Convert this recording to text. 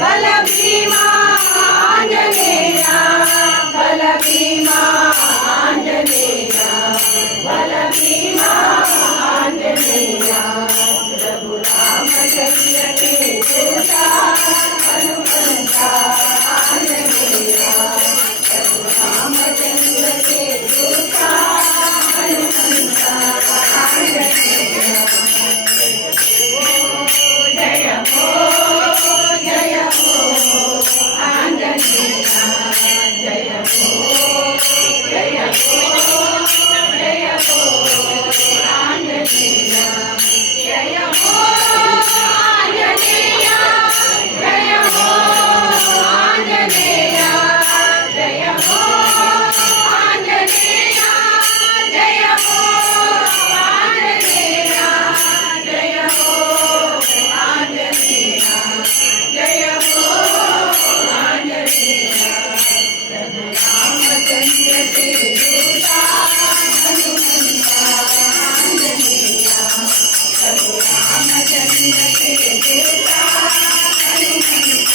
బల భీమా ఆంజనేయ బల భీమా ఆంజనేయ బల భీమా ఆంజనేయ రఘురామచంద్ర కే దూత హనుమంత ఆంజనేయ రఘురామచంద్ర కే దూత హనుమంత ఆంజనేయ జయ హో జయ హో ఆంజనేయ జయ హో జయ హో జయ హో ఆంజనేయ జయ హో ఆంజనేయ జయ హో ఆంజనేయ జయ హో ఆంజనేయ జయ హో ఆంజనేయ జయ హో ఆంజనేయ జయ హో ఆంజనేయ రామచంద్ర కే దూత హనుమంత ఆంజనేయ రామచంద్ర కే దూత హనుమంత